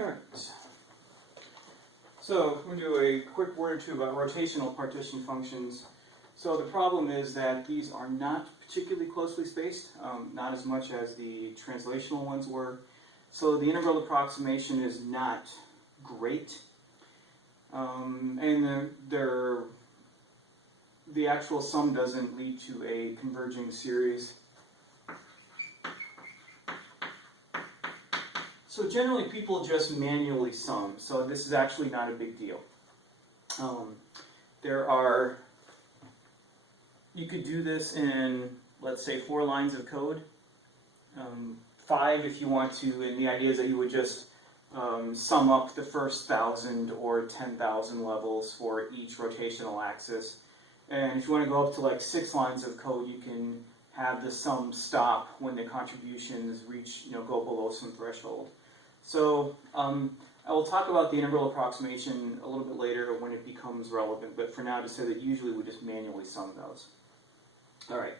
Alright, so we're going to do a quick word or two about rotational partition functions. So the problem is that these are not particularly closely spaced, not as much as the translational ones were. So the integral approximation is not great, and the actual sum doesn't lead to a converging series. So generally people just manually sum, so this is actually not a big deal. You could do this in, let's say, 4 lines of code, 5 if you want to, and the idea is that you would just sum up the first 1,000 or 10,000 levels for each rotational axis. And if you want to go up to like 6 lines of code, you can have the sum stop when the contributions reach, go below some threshold. So I will talk about the integral approximation a little bit later when it becomes relevant, but for now to say that usually we just manually sum those. Alright,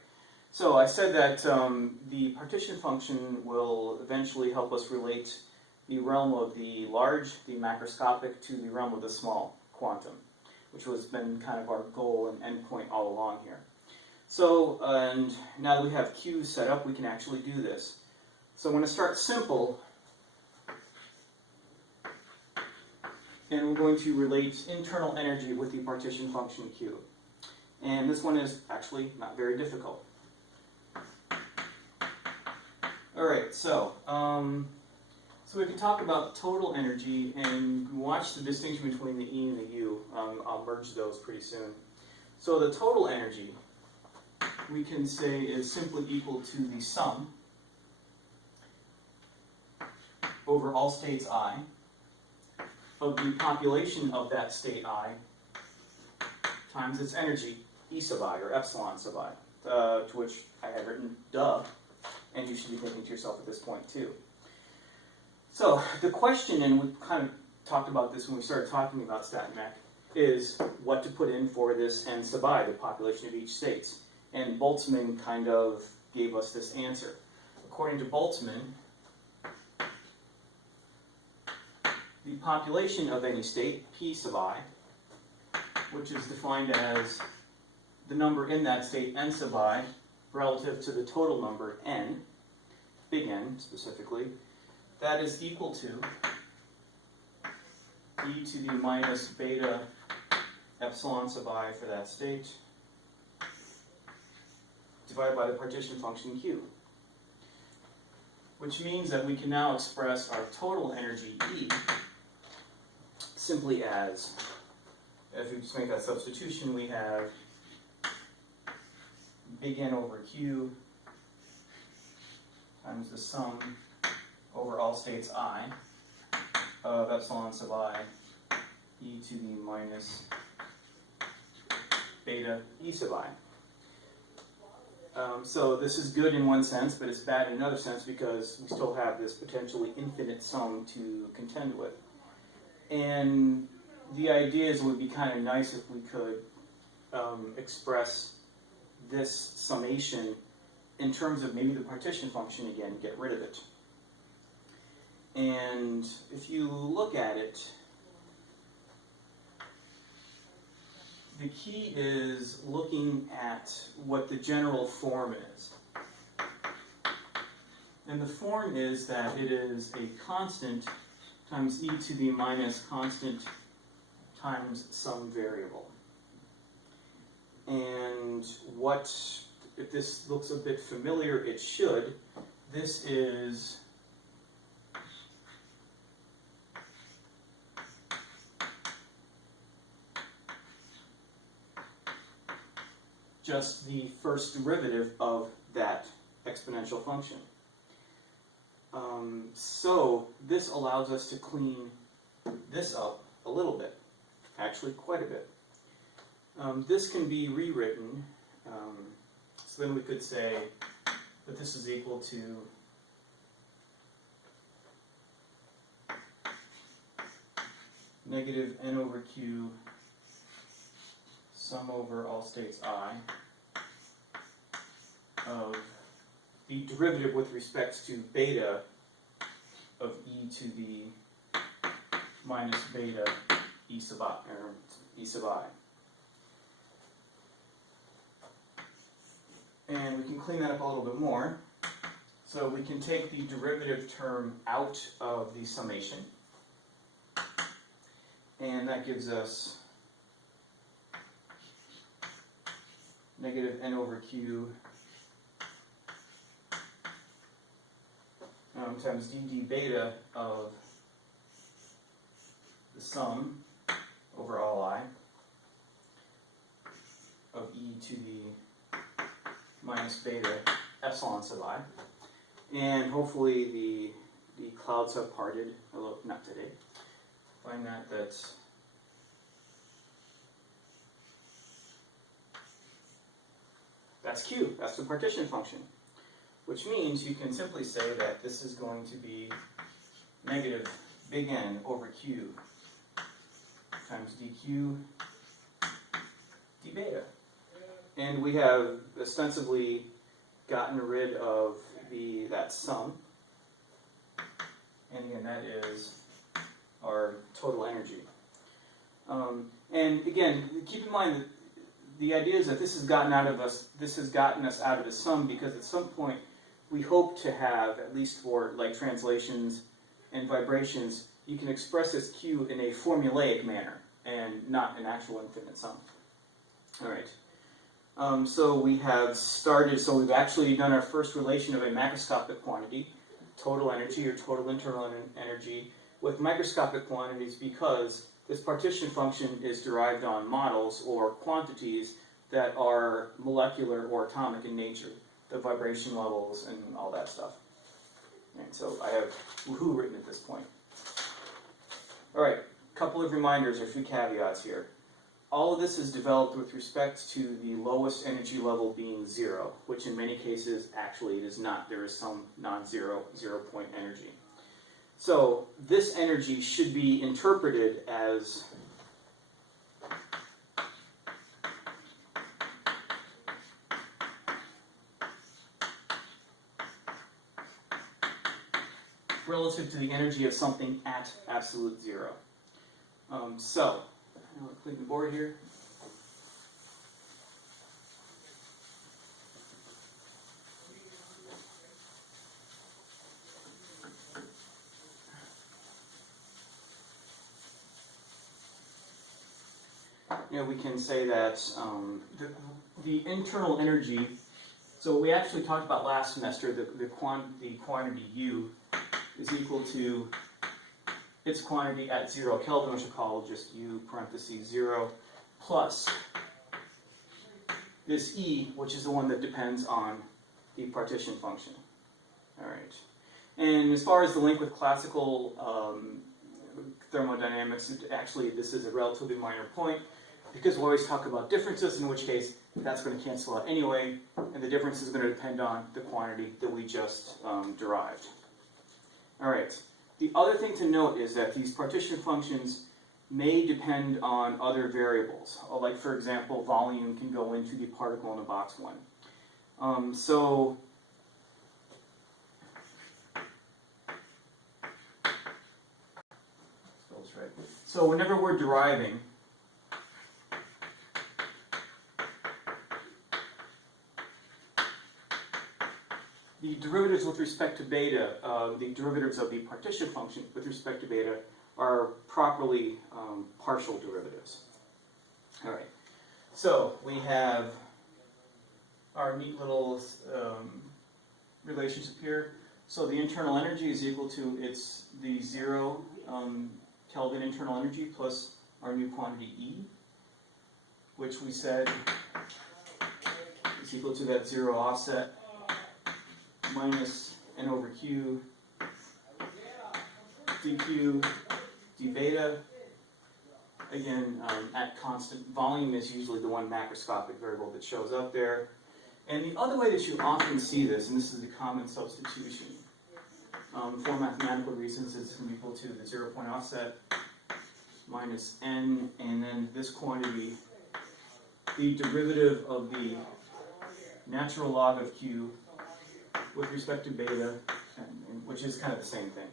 so I said that the partition function will eventually help us relate the realm of the large, the macroscopic, to the realm of the small quantum, which has been kind of our goal and endpoint all along here. So, and now that we have Q's set up, we can actually do this. So I'm going to start simple, and we're going to relate internal energy with the partition function Q. And this one is actually not very difficult. Alright, so we can talk about total energy and watch the distinction between the E and the U. I'll merge those pretty soon. So the total energy, we can say, is simply equal to the sum over all states I of the population of that state I times its energy, E sub I, or epsilon sub I, to which I have written duh, and you should be thinking to yourself at this point too. So the question, and we kind of talked about this when we started talking about stat mech, is what to put in for this n sub I, the population of each state. And Boltzmann kind of gave us this answer. According to Boltzmann, the population of any state, P sub I, which is defined as the number in that state, n sub I, relative to the total number, n, big N specifically, that is equal to e to the minus beta epsilon sub I for that state, divided by the partition function Q. Which means that we can now express our total energy E simply as, if we just make that substitution, we have big N over Q times the sum over all states I of epsilon sub I e to the minus beta E sub I. So this is good in one sense, but it's bad in another sense because we still have this potentially infinite sum to contend with. And the idea is it would be kind of nice if we could express this summation in terms of maybe the partition function again, get rid of it. And if you look at it, the key is looking at what the general form is. And the form is that it is a constant times e to the minus constant times some variable. And what, if this looks a bit familiar, it should. This is just the first derivative of that exponential function. So this allows us to clean this up a little bit, actually quite a bit. This can be rewritten, so then we could say that this is equal to negative n over q sum over all states I of the derivative with respect to beta of e to the minus beta E sub I, or E sub I. And we can clean that up a little bit more. So we can take the derivative term out of the summation. And that gives us negative n over q times dd beta of the sum over all I of e to the minus beta epsilon sub I. And hopefully the clouds have parted, although not today. Find that's q, that's the partition function. Which means you can simply say that this is going to be negative big N over q times dq d beta. And we have ostensibly gotten rid of that sum. And again, that is our total energy. And again, keep in mind that the idea is that this has gotten us out of the sum, because at some point we hope to have, at least for like translations and vibrations, you can express this q in a formulaic manner and not an actual infinite sum. All right. So we have started, so we've actually done our first relation of a macroscopic quantity, total energy or total internal energy, with microscopic quantities, because this partition function is derived on models or quantities that are molecular or atomic in nature, the vibration levels and all that stuff. And so I have woohoo written at this point. All right, a couple of reminders or a few caveats here. All of this is developed with respect to the lowest energy level being 0, which in many cases actually it is not. There is some non-zero, 0-point energy. So this energy should be interpreted as relative to the energy of something at absolute 0. So, I'll click the board here. We can say that the internal energy, so we actually talked about last semester, the quantity U is equal to its quantity at 0 Kelvin, which we'll call just U parentheses 0, plus this E, which is the one that depends on the partition function. All right. And as far as the link with classical thermodynamics, actually this is a relatively minor point, because we always talk about differences, in which case that's going to cancel out anyway, and the difference is going to depend on the quantity that we just derived. All right. The other thing to note is that these partition functions may depend on other variables. Like, for example, volume can go into the particle in the box 1. So whenever we're deriving, the derivatives with respect to beta, the derivatives of the partition function with respect to beta, are properly partial derivatives. All right. So we have our neat little relationship here. So the internal energy is equal to the 0 Kelvin internal energy plus our new quantity E, which we said is equal to that 0 offset minus N over Q dQ d beta. Again, at constant volume is usually the one macroscopic variable that shows up there. And the other way that you often see this, and this is the common substitution, for mathematical reasons, is equal to the 0-point offset minus N, and then this quantity, the derivative of the natural log of Q with respect to beta, which is kind of the same thing.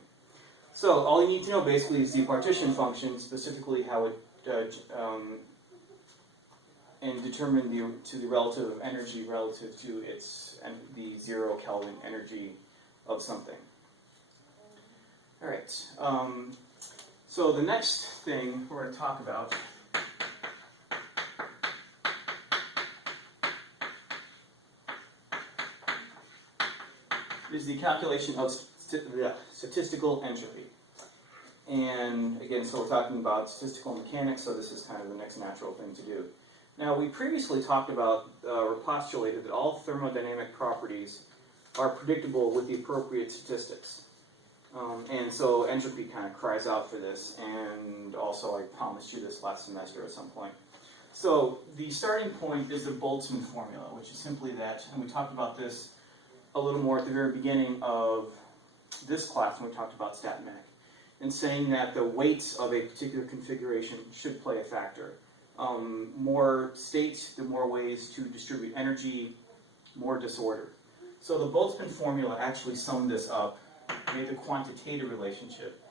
So all you need to know basically is the partition function, specifically how it and determine the relative energy relative to the 0 Kelvin energy of something. All right. So the next thing we're going to talk about is the calculation of statistical entropy. And again, so we're talking about statistical mechanics, so this is kind of the next natural thing to do. Now, we previously talked about, or postulated that all thermodynamic properties are predictable with the appropriate statistics. And so entropy kind of cries out for this, and also I promised you this last semester at some point. So the starting point is the Boltzmann Formula, which is simply that, and we talked about this a little more at the very beginning of this class when we talked about stat mech, and saying that the weights of a particular configuration should play a factor. More states, the more ways to distribute energy, more disorder. So the Boltzmann Formula actually summed this up, made a quantitative relationship,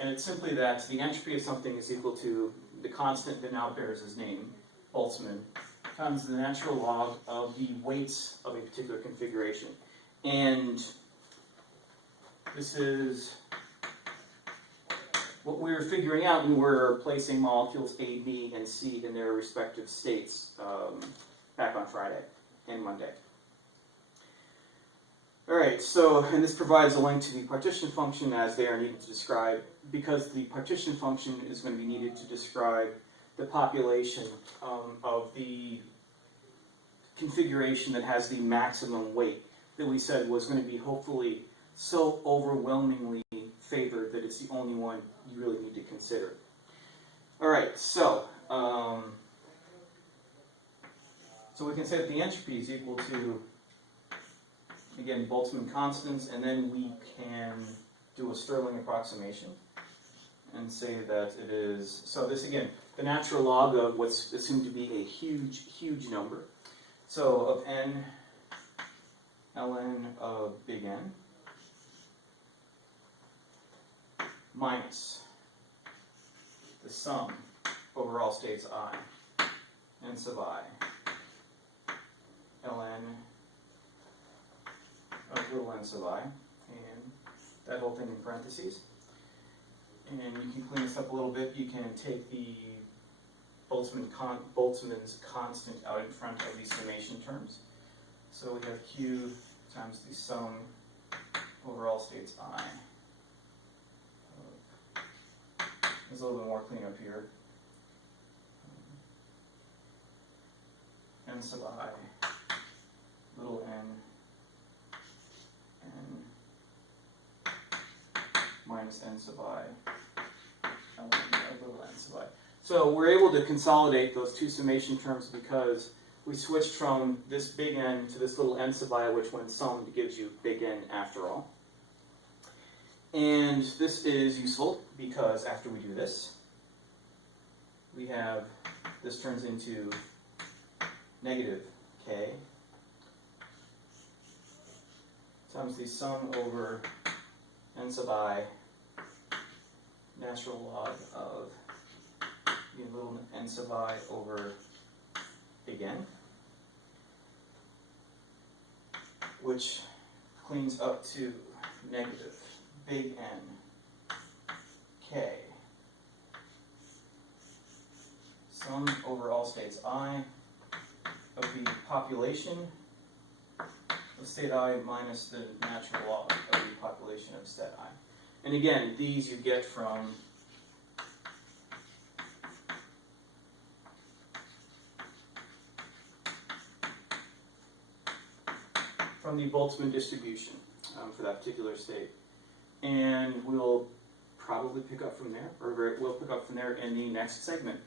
and it's simply that the entropy of something is equal to the constant that now bears his name, Boltzmann, times the natural log of the weights of a particular configuration. And this is what we were figuring out when we were placing molecules A, B, and C in their respective states back on Friday and Monday. All right, so, and this provides a link to the partition function as they are needed to describe, because the partition function is going to be needed to describe the population of the configuration that has the maximum weight that we said was going to be hopefully so overwhelmingly favored that it's the only one you really need to consider. All right, so we can say that the entropy is equal to, again, Boltzmann constants, and then we can do a Stirling approximation and say that it is, so this again, the natural log of what's assumed to be a huge, huge number. So of n, ln of big N, minus the sum over all states I, n sub I, ln of little n sub I, and that whole thing in parentheses. And you can clean this up a little bit. You can take the Boltzmann's constant out in front of the summation terms. So we have Q times the sum over all states I. There's a little bit more cleanup here. N sub I, little n, minus n sub I, little n sub I. So we're able to consolidate those two summation terms because we switched from this big N to this little n sub I, which when summed gives you big N after all. And this is useful because after we do this, we have, this turns into negative k times the sum over n sub I, natural log of the little n sub I over big N, which cleans up to negative big N k sum over all states I of the population of state I minus the natural log of the population of state I. And again, these you get from the Boltzmann distribution for that particular state. And we'll probably pick up from there, or we'll pick up from there in the next segment.